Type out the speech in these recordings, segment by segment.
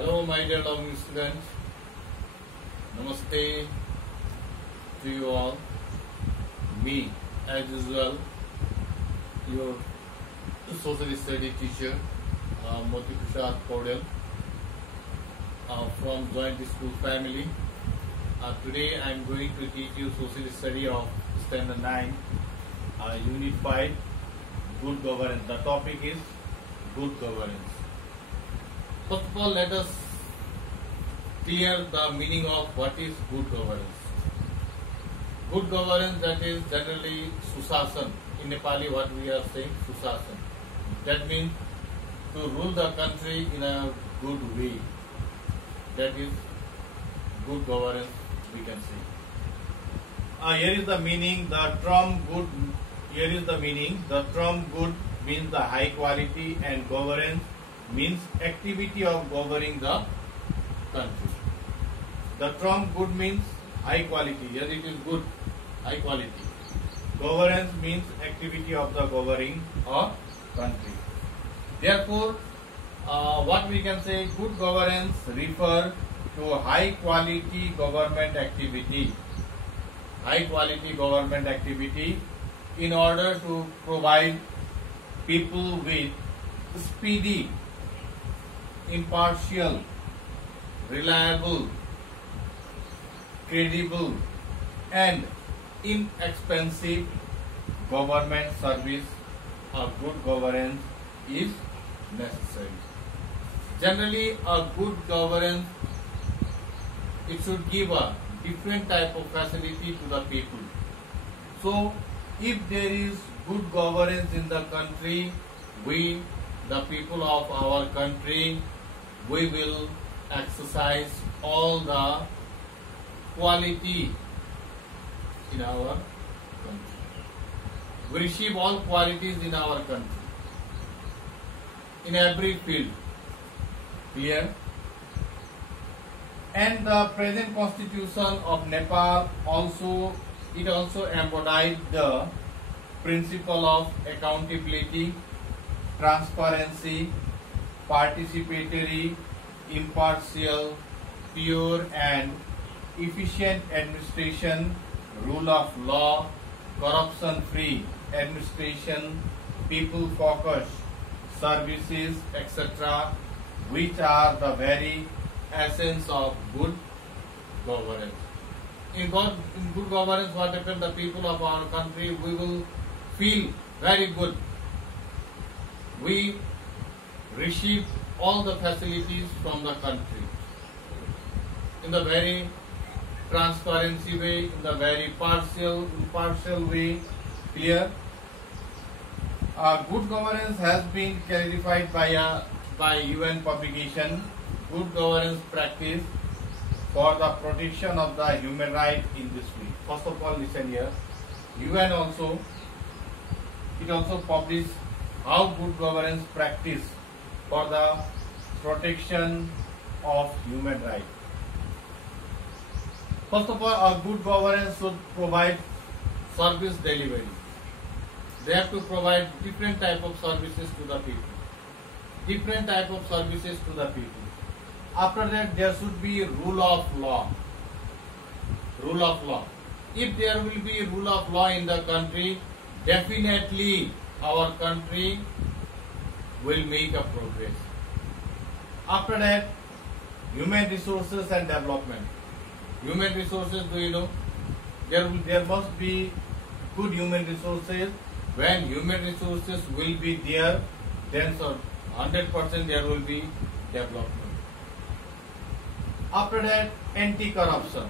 Hello, my dear loving students. Namaste to you all. Me, as usual, your social study teacher, Moti Prasad Paudel, from Joint School Family. Today I am going to teach you social study of Standard 9, Unit 5, Good Governance. The topic is Good Governance. First of all, let us clear the meaning of what is good governance. Good governance, that is generally Susasan. In Nepali, what we are saying, Susasan. That means to rule the country in a good way. That is good governance, we can say. Here is the meaning. The term good. Here is the meaning. The term good means the high quality, and governance means activity of governing the country. The term good means high quality. Here it is good, high quality. Governance means activity of the governing a country. Therefore, what we can say, good governance refer to high quality government activity. High quality government activity in order to provide people with speedy, impartial, reliable, credible, and inexpensive government service. A good governance is necessary. Generally, a good governance, it should give a different type of facility to the people. So, if there is good governance in the country, we, the people of our country, we will exercise all the quality in our country. We receive all qualities in our country, in every field. Clear? And the present constitution of Nepal also embodied the principle of accountability, transparency, participatory, impartial, pure and efficient administration, rule of law, corruption-free administration, people-focused services, etc., which are the very essence of good governance. In good governance, what happens, the people of our country, we will feel very good. We receive all the facilities from the country in the very transparency way, in the very impartial way. Clear? Good governance has been clarified by UN publication, Good Governance Practice for the Protection of the Human Rights in this field. First of all, listen here. UN also published how good governance practice for the protection of human rights. First of all, a good governance should provide service delivery. They have to provide different type of services to the people. Different type of services to the people. After that, there should be rule of law. Rule of law. If there will be rule of law in the country, definitely our country will make a progress. After that, human resources and development. Human resources, do you know? There must be good human resources. When human resources will be there, then 100% there will be development. After that, anti-corruption.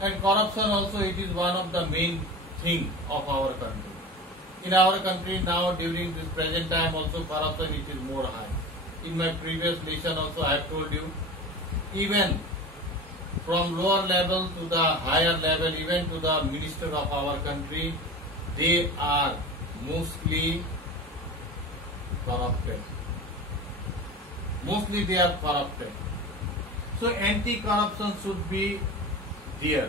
And corruption also, it is one of the main thing of our country. In our country now, during this present time also, corruption it is more high. In my previous lesson also I have told you, even from lower level to the higher level, even to the minister of our country, they are mostly corrupted. Mostly they are corrupted. So anti-corruption should be there.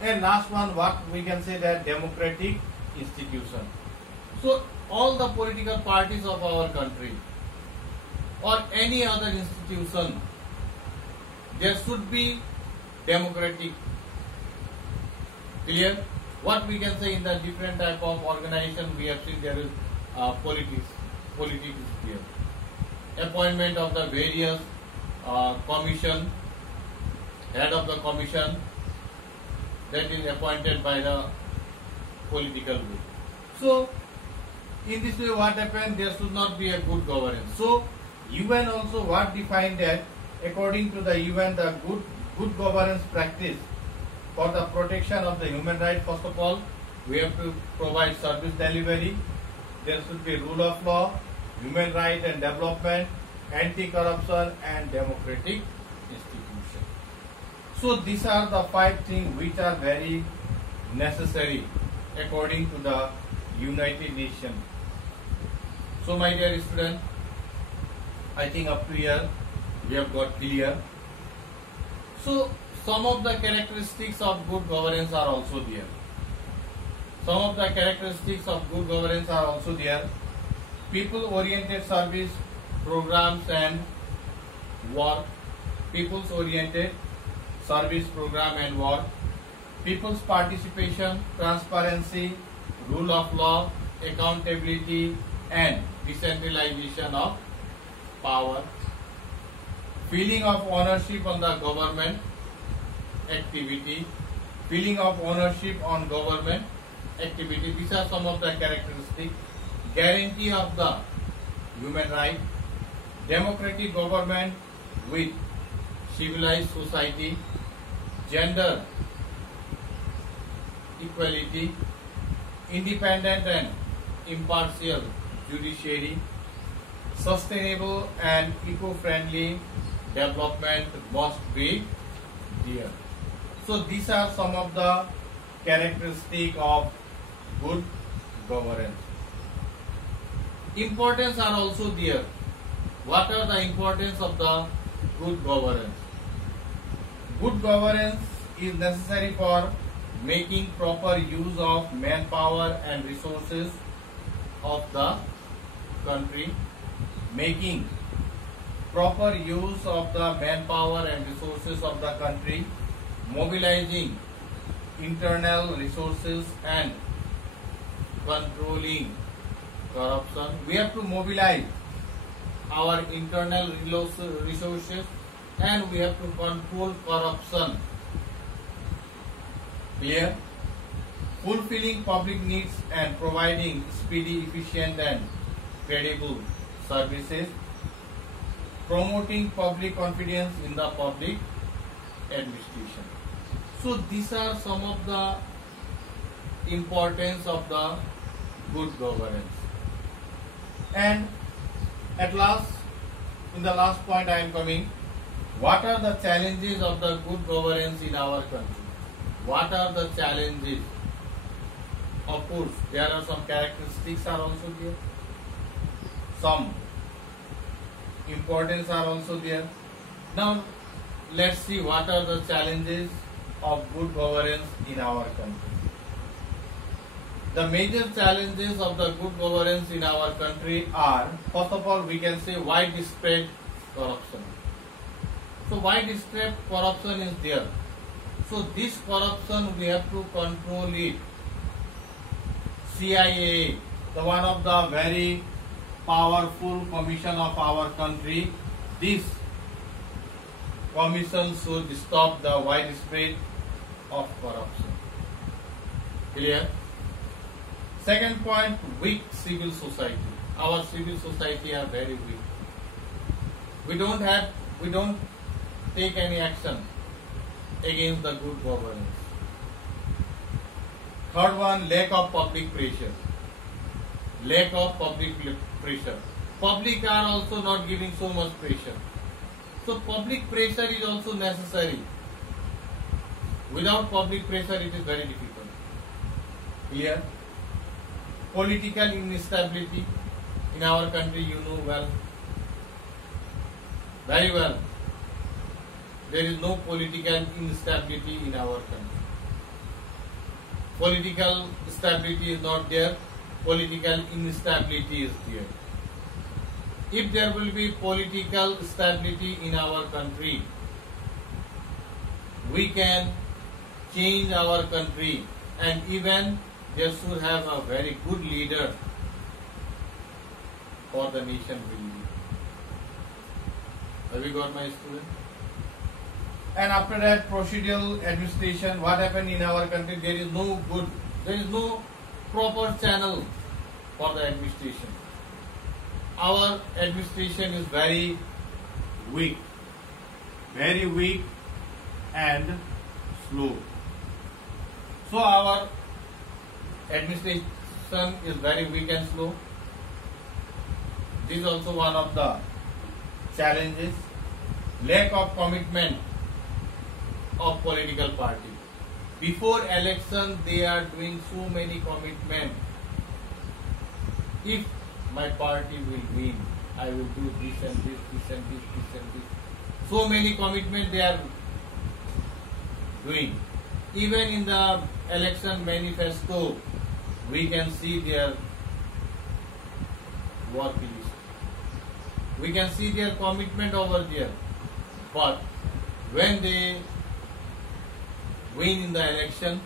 And last one, what we can say, that democratic institution. So all the political parties of our country or any other institution there should be democratic. Clear? What we can say in the different type of organization we have seen there is politics. Politics is there. Appointment of the various commission, head of the commission that is appointed by the political group. So in this way what happened, there should not be a good governance. So UN also what defined that according to the UN the good governance practice for the protection of the human rights. First of all, we have to provide service delivery, there should be rule of law, human right and development, anti-corruption and democratic institution. So these are the 5 things which are very necessary according to the United Nations. So my dear student, I think up to here we have got clear. So some of the characteristics of good governance are also there. Some of the characteristics of good governance are also there. People-oriented service, programs and work. People's-oriented service, program and work. People's participation, transparency, rule of law, accountability and decentralization of power. Feeling of ownership on the government activity. Feeling of ownership on government activity. These are some of the characteristics. Guarantee of the human right. Democratic government with civilized society. Gender equality. Independent and impartial judiciary. Sustainable and eco-friendly development must be there. So these are some of the characteristics of good governance. Importance are also there. What are the importance of the good governance? Good governance is necessary for making proper use of manpower and resources of the country. Making proper use of the manpower and resources of the country. Mobilizing internal resources and controlling corruption. We have to mobilize our internal resources and we have to control corruption. Clear? Fulfilling public needs and providing speedy, efficient and credible services. Promoting public confidence in the public administration. So these are some of the importance of the good governance. And at last, in the last point I am coming, what are the challenges of the good governance in our country? What are the challenges? Of course, there are some characteristics are also there. Some importance are also there. Now, let's see what are the challenges of good governance in our country. The major challenges of the good governance in our country are, first of all, we can say widespread corruption. So widespread corruption is there. So this corruption we have to control it. CIA, the one of the very powerful commission of our country, this commission should stop the widespread of corruption. Clear? Second point, weak civil society. Our civil society are very weak. We don't take any action against the good governance. Third one, lack of public pressure. Lack of public pressure. Public are also not giving so much pressure. So public pressure is also necessary. Without public pressure it is very difficult. Clear? Political instability in our country, you know well. Very well. There is no political instability in our country. Political stability is not there. Political instability is there. If there will be political stability in our country, we can change our country, and even they should have a very good leader for the nation building. Have you got my student? And after that, procedural administration, what happened in our country? There is no proper channel for the administration. Our administration is very weak and slow. So our administration is very weak and slow. This is also one of the challenges. Lack of commitment of political party. Before election, they are doing so many commitment. If my party will win, I will do this and this, this and this, this and this. So many commitment they are doing. Even in the election manifesto, we can see their work list. We can see their commitment over there. But when they win in the election,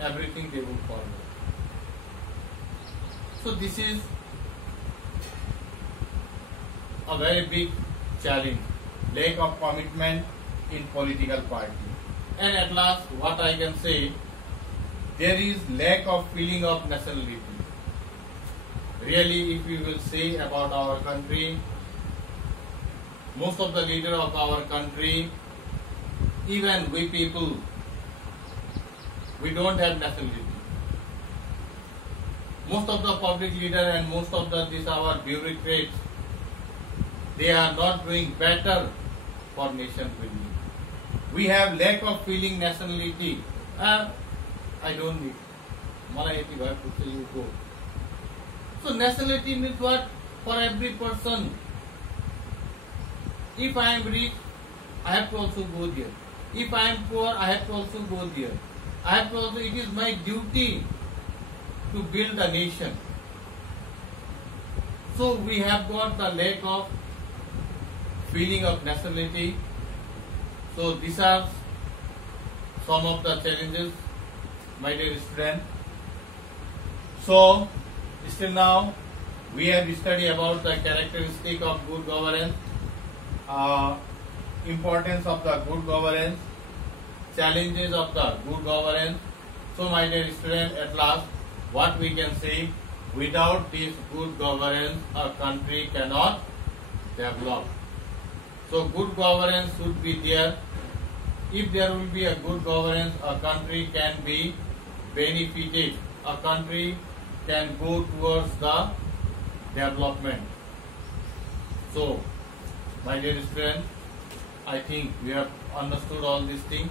everything they will follow. So this is a very big challenge, lack of commitment in political party. And at last, what I can say, there is lack of feeling of nationality. Really, if we will say about our country, most of the leaders of our country, even we people, we don't have nationality. Most of the public leader and most of these our bureaucrats, they are not doing better for nation building. We have lack of feeling nationality. I don't need. Malayati bhai putte you go. So nationality means what? For every person. If I am rich, I have to also go there. If I am poor, I have to also go there. I have to also, it is my duty to build a nation. So we have got the lack of feeling of nationality. So these are some of the challenges, my dear student. So still now we have studied about the characteristic of good governance, importance of the good governance, challenges of the good governance. So my dear student, at last what we can say, without this good governance a country cannot develop. So good governance should be there. If there will be a good governance, a country can be benefited. A country can go towards the development. So, my dear students, I think we have understood all these things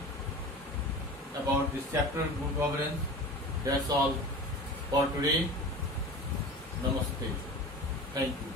about this chapter, good governance. That's all for today. Namaste. Thank you.